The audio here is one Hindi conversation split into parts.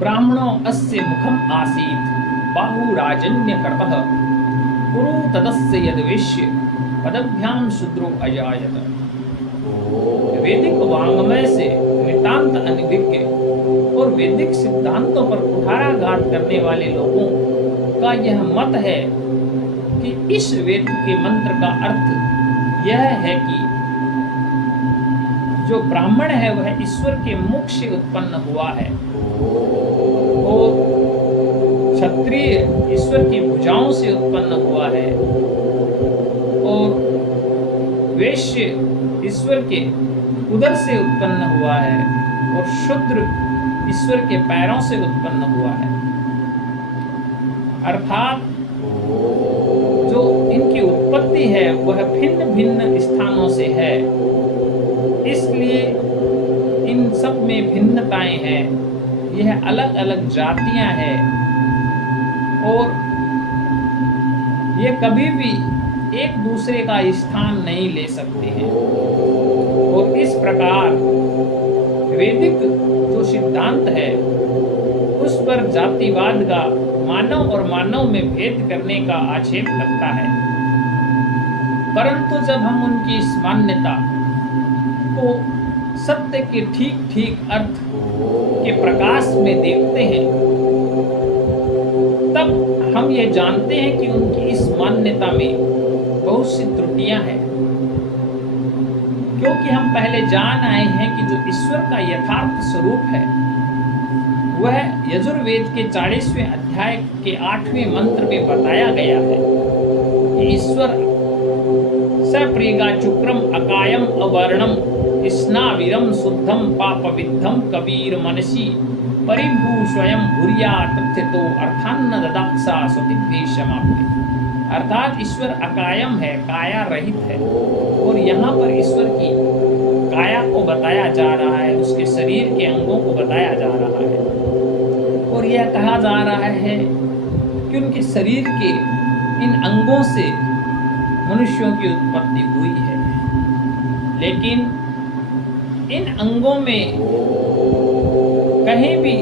ब्राह्मणो अस्य मुखम आसीत् बाहुराजन्य कर्तः कुरु तदस्य यद्वेश्य पदभ्याम शूद्रो अजायत। वैदिक वाङ्मय से नितांत अनभिज्ञ और वैदिक सिद्धांतों पर कुठाराघात करने वाले लोगों का यह मत है कि इस वेद के मंत्र का अर्थ यह है कि जो ब्राह्मण है वह ईश्वर के मुख से उत्पन्न हुआ है और क्षत्रिय ईश्वर की भुजाओं से उत्पन्न हुआ है और वैश्य ईश्वर के उदर से उत्पन्न हुआ है और शूद्र ईश्वर के पैरों से उत्पन्न हुआ है। अर्थात जो इनकी उत्पत्ति है वह भिन्न भिन्न स्थानों से है, इसलिए इन सब में भिन्नताएं हैं। यह अलग अलग जातियां हैं और ये कभी भी एक दूसरे का स्थान नहीं ले सकते हैं। और इस प्रकार वैदिक जो सिद्धांत है उस पर जातिवाद का मानव और मानव में भेद करने का आक्षेप लगता है। परंतु जब हम उनकी इस मान्यता को सत्य के ठीक ठीक अर्थ के प्रकाश में देखते हैं तब हम ये जानते हैं कि उनकी इस मान्यता में बहुत सी त्रुटियां हैं, क्योंकि हम पहले जान आए हैं कि जो ईश्वर का यथार्थ स्वरूप है वह यजुर्वेद के 40वें अध्याय के 8वें मंत्र में बताया गया है कि ईश्वर सप्रेगा चुक्रम अकायम अवर्णम स्नाविरम शुद्धम पापविद्धम कबीर मनसी परिभू स्वयं भूरिया तथ्यतो अर्थान्न ददाक्षा सुतिभ्ये समाप्ति। अर्थात ईश्वर अकायम है, काया रहित है और यहाँ पर ईश्वर की काया को बताया जा रहा है, उसके शरीर के अंगों को बताया जा रहा है और यह कहा जा रहा है कि उनके शरीर के इन अंगों से मनुष्यों की उत्पत्ति हुई है। लेकिन इन अंगों में कहीं भी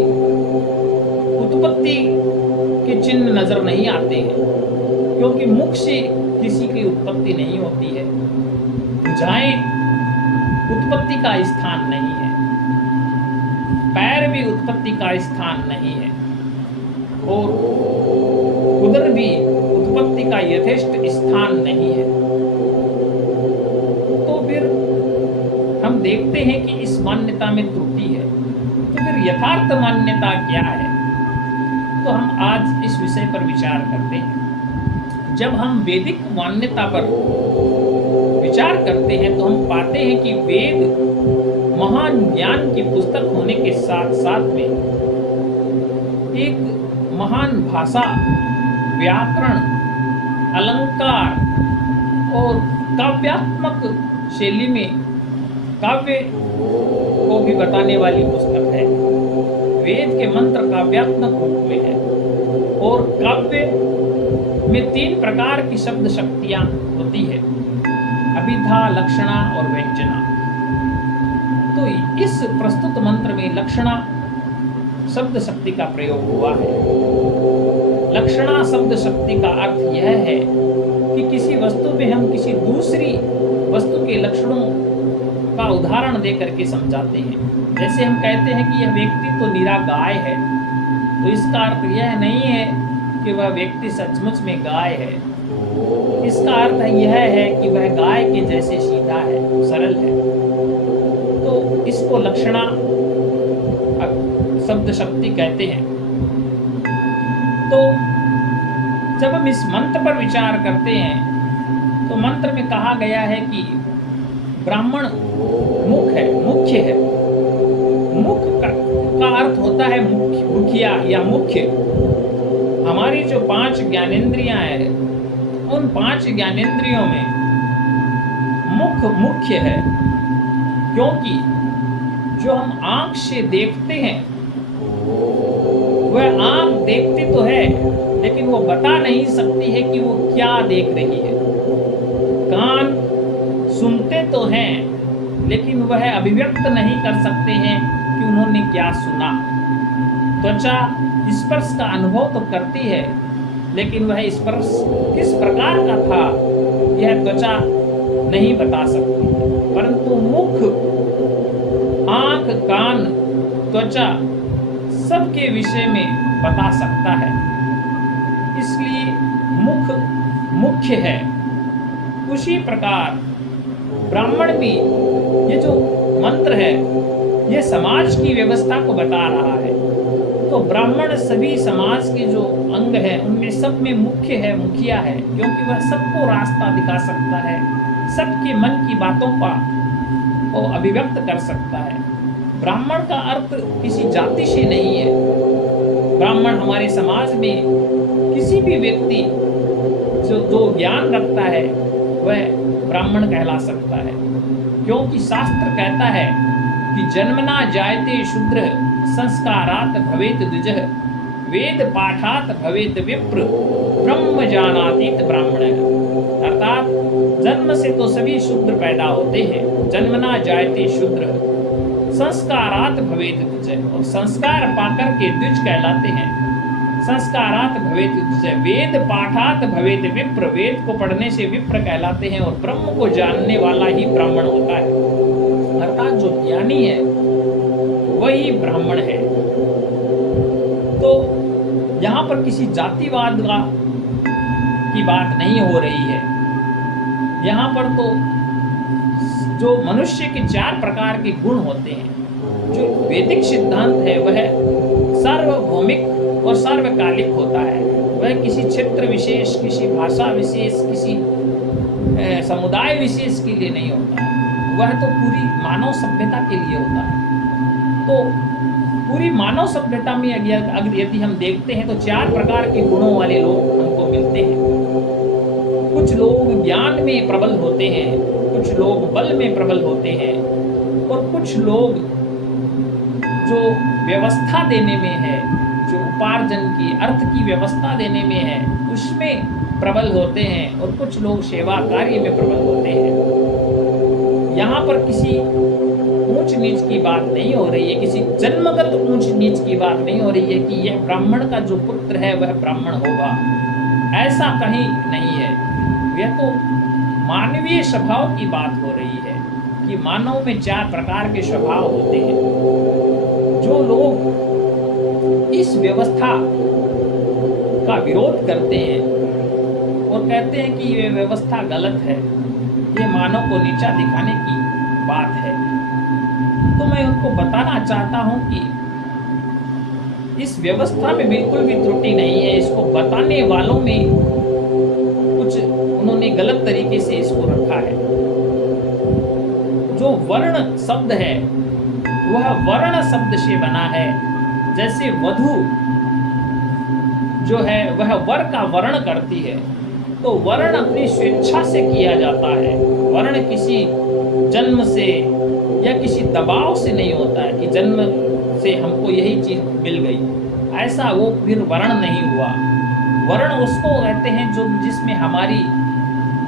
उत्पत्ति के चिन्ह नजर नहीं आते हैं, क्योंकि मुख से किसी की उत्पत्ति नहीं होती है। भुजाएं उत्पत्ति का स्थान नहीं है, पैर भी उत्पत्ति का स्थान नहीं है और उदर भी उत्पत्ति का यथेष्ट स्थान नहीं है। तो फिर हम देखते हैं कि इस मान्यता में त्रुटि है। तो फिर यथार्थ मान्यता क्या है? तो हम आज इस विषय पर विचार करते हैं। जब हम वैदिक मान्यता पर विचार करते हैं तो हम पाते हैं कि वेद महान ज्ञान की पुस्तक होने के साथ साथ में एक महान भाषा, व्याकरण, अलंकार और काव्यात्मक शैली में काव्य को भी बताने वाली पुस्तक है। वेद के मंत्र काव्यात्मक रूप में है और काव्य में 3 प्रकार की शब्द शक्तियां होती है, अभिधा, लक्षणा और व्यंजना। तो इस प्रस्तुत मंत्र में लक्षणा शब्द शक्ति का प्रयोग हुआ है। लक्षणा शब्द शक्ति का अर्थ यह है कि किसी वस्तु में हम किसी दूसरी वस्तु के लक्षणों का उदाहरण दे करके समझाते हैं। जैसे हम कहते हैं कि यह व्यक्ति तो निरा गाय है, तो इसका अर्थ यह नहीं है कि वह व्यक्ति सचमुच में गाय है। इसका अर्थ यह है कि वह गाय के जैसे सीधा है, सरल है। तो इसको लक्षणा शब्द शक्ति कहते हैं। तो जब हम इस मंत्र पर विचार करते हैं तो मंत्र में कहा गया है कि ब्राह्मण मुख है, मुख्य है। मुख का अर्थ होता है मुखिया या मुख्य। हमारी जो 5 ज्ञानेंद्रियां हैं उन 5 ज्ञानेंद्रियों में मुख मुख्य है, क्योंकि जो हम आंख से देखते हैं वह आंख देखती तो है लेकिन वो बता नहीं सकती है कि वो क्या देख रही है। कान सुनते तो हैं लेकिन वह अभिव्यक्त नहीं कर सकते हैं कि उन्होंने क्या सुना। त्वचा स्पर्श का अनुभव तो करती है, लेकिन वह स्पर्श किस प्रकार का था यह त्वचा नहीं बता सकती, परंतु मुख, आंख, कान, त्वचा सबके विषय में बता सकता है। इसलिए मुख मुख्य है। उसी प्रकार ब्राह्मण भी, ये जो मंत्र है ये समाज की व्यवस्था को बता रहा है। तो ब्राह्मण सभी समाज के जो अंग है उनमें सब में मुख्य है, मुखिया है, क्योंकि वह सबको रास्ता दिखा सकता है, सबके मन की बातों को अभिव्यक्त कर सकता है। ब्राह्मण का अर्थ किसी जाति से नहीं है। ब्राह्मण हमारे समाज में किसी भी व्यक्ति जो ज्ञान रखता है वह ब्राह्मण कहला सकता है, क्योंकि शास्त्र कहता है कि जन्मना जायते शूद्र संस्कारात भवेत द्विजः वेद पाठात भवेत विप्र ब्रह्म जानातीत ब्राह्मण। अर्थात जन्म से तो सभी शूद्र पैदा होते हैं, जन्मना जायते शूद्र संस्कारात भवेत द्विजः, और संस्कार पाकर के द्विज कहलाते हैं। संस्कारात भवेत द्विजः, वेद पाठात भवेत विप्र, वेद को पढ़ने से विप्र कहलाते हैं, और ब्रह्म को जानने वाला ही ब्राह्मण होता है। अर्थात जो ज्ञानी है वही ब्राह्मण है। तो यहाँ पर किसी जातिवाद की बात नहीं हो रही है। यहाँ पर तो जो मनुष्य के 4 प्रकार के गुण होते हैं, जो वैदिक सिद्धांत है वह सार्वभौमिक और सार्वकालिक होता है। वह किसी क्षेत्र विशेष, किसी भाषा विशेष, किसी समुदाय विशेष के लिए नहीं होता है, वह तो पूरी मानव सभ्यता के लिए होता है। तो पूरी मानव सभ्यता में अगर यदि हम देखते हैं तो 4 प्रकार के गुणों वाले लोग हमको मिलते हैं। कुछ लोग ज्ञान में प्रबल होते हैं, कुछ लोग बल में प्रबल होते हैं, और कुछ लोग जो व्यवस्था देने में है, जो उपार्जन की, अर्थ की व्यवस्था देने में है, उसमें प्रबल होते हैं, और कुछ लोग सेवा कार्य में प्रबल होते हैं। यहाँ पर किसी ऊंच नीच की बात नहीं हो रही है, किसी जन्मगत ऊंच नीच की बात नहीं हो रही है कि यह ब्राह्मण का जो पुत्र है वह ब्राह्मण होगा, ऐसा कहीं नहीं है। यह तो मानवीय स्वभाव की बात हो रही है कि मानव में 4 प्रकार के स्वभाव होते हैं। जो लोग इस व्यवस्था का विरोध करते हैं और कहते हैं कि ये व्यवस्था गलत है, ये मानव को नीचा दिखाने की बात है, तो मैं उनको बताना चाहता हूं कि इस व्यवस्था में बिल्कुल भी त्रुटि नहीं है। इसको बताने वालों में कुछ उन्होंने गलत तरीके से इसको रखा है। जो वर्ण शब्द है वह वर्ण शब्द से बना है। जैसे वधू जो है वह वर का वर्ण करती है, तो वर्ण अपनी स्वेच्छा से किया जाता है। वर्ण किसी जन्म से या किसी दबाव से नहीं होता है कि जन्म से हमको यही चीज मिल गई, ऐसा वो फिर वर्ण नहीं हुआ। वर्ण उसको कहते हैं जो जिसमें हमारी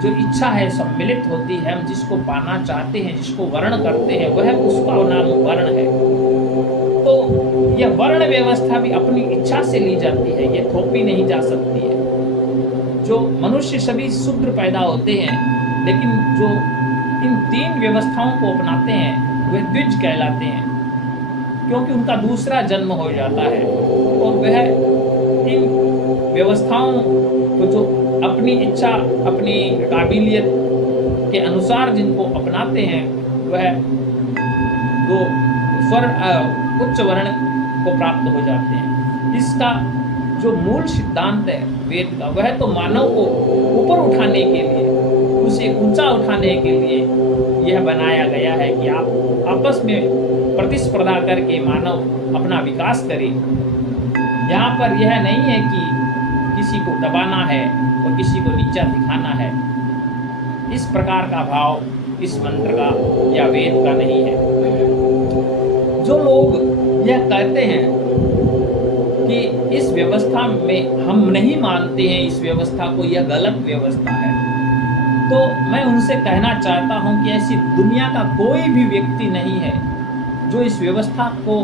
जो इच्छा है सम्मिलित होती है, हम जिसको पाना चाहते हैं, जिसको वर्ण करते हैं, वह उसका नाम वर्ण है। तो यह वर्ण व्यवस्था भी अपनी इच्छा से ली जाती है, यह थोपी नहीं जा सकती है। जो मनुष्य सभी शूद्र पैदा होते हैं, लेकिन जो इन 3 व्यवस्थाओं को अपनाते हैं वे द्विज कहलाते हैं, क्योंकि उनका दूसरा जन्म हो जाता है, और वह इन व्यवस्थाओं को जो अपनी इच्छा, अपनी काबिलियत के अनुसार जिनको अपनाते हैं, वह दो उच्च वर्ण को प्राप्त हो जाते हैं। इसका जो मूल सिद्धांत है वेद का, वह तो मानव को ऊपर उठाने के लिए, उसे ऊंचा उठाने के लिए यह बनाया गया है कि आप आपस में प्रतिस्पर्धा करके मानव अपना विकास करे। यहाँ पर यह नहीं है कि किसी को दबाना है और किसी को नीचा दिखाना है। इस प्रकार का भाव इस मंत्र का या वेद का नहीं है। जो लोग यह कहते हैं कि इस व्यवस्था में हम नहीं मानते हैं, इस व्यवस्था को, यह गलत व्यवस्था है, तो मैं उनसे कहना चाहता हूं कि ऐसी दुनिया का कोई भी व्यक्ति नहीं है जो इस व्यवस्था को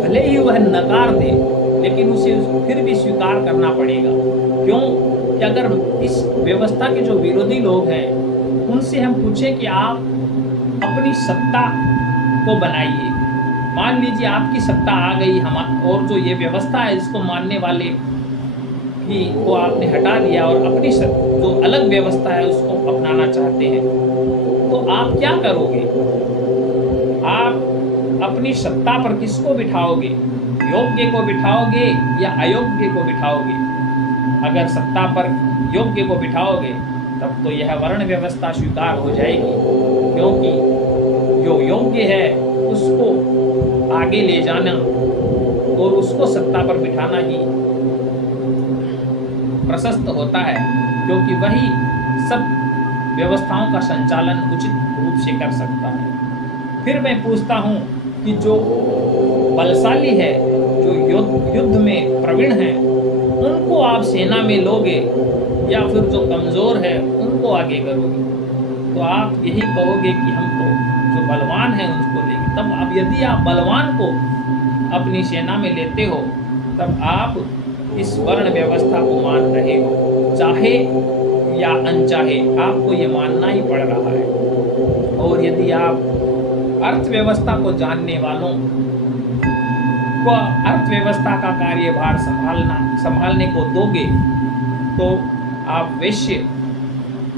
भले ही वह नकार दे, लेकिन उसे फिर भी स्वीकार करना पड़ेगा। क्यों? कि अगर इस व्यवस्था के जो विरोधी लोग हैं, उनसे हम पूछें कि आप अपनी सत्ता को बनाइए। मान लीजिए आपकी सत्ता आ गई, हम और जो ये व्यवस्था है इसको मानने वाले की को आपने हटा दिया और अपनी जो अलग व्यवस्था है उसको अपनाना चाहते हैं, तो आप क्या करोगे? आप अपनी सत्ता पर किसको बिठाओगे? योग्य को बिठाओगे या अयोग्य को बिठाओगे? अगर सत्ता पर योग्य को बिठाओगे तब तो यह वर्ण व्यवस्था स्वीकार हो जाएगी, क्योंकि जो योग्य है उसको आगे ले जाना और उसको सत्ता पर बिठाना ही प्रशस्त होता है, क्योंकि वही सब व्यवस्थाओं का संचालन उचित रूप से कर सकता है। फिर मैं पूछता हूँ कि जो बलशाली है, जो युद्ध में प्रवीण है, उनको आप सेना में लोगे या फिर जो कमज़ोर है उनको आगे करोगे? तो आप यही कहोगे कि हम तो जो बलवान है उनको लेंगे। तब अब यदि आप बलवान को अपनी सेना में लेते हो, तब आप इस वर्ण व्यवस्था को मान रहे हो, चाहे या अनचाहे आपको ये मानना ही पड़ रहा है। और यदि आप अर्थव्यवस्था को जानने वालों को अर्थव्यवस्था का कार्यभार संभालने को दोगे, तो आप वैश्य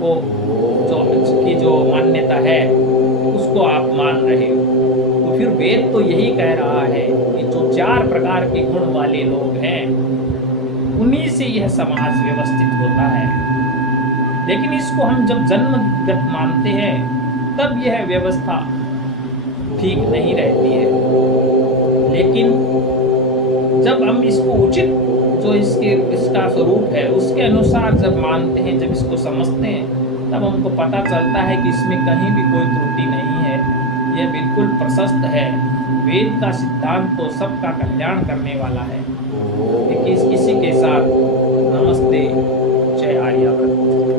को जो मान्यता है उसको आप मान रहे हो। तो फिर वेद तो यही कह रहा है कि जो 4 प्रकार के गुण वाले लोग हैं, उन्हीं से यह समाज व्यवस्थित होता है। लेकिन इसको हम जब जन्मगत मानते हैं, तब यह व्यवस्था ठीक नहीं रहती है। लेकिन जब हम इसको उचित जो इसका स्वरूप है उसके अनुसार जब मानते हैं, जब इसको समझते हैं, तब हमको पता चलता है कि इसमें कहीं भी कोई त्रुटि नहीं है, यह बिल्कुल प्रशस्त है। वेद का सिद्धांत तो सबका कल्याण करने वाला है। किसी के साथ नमस्ते, जय आर्यावर्त।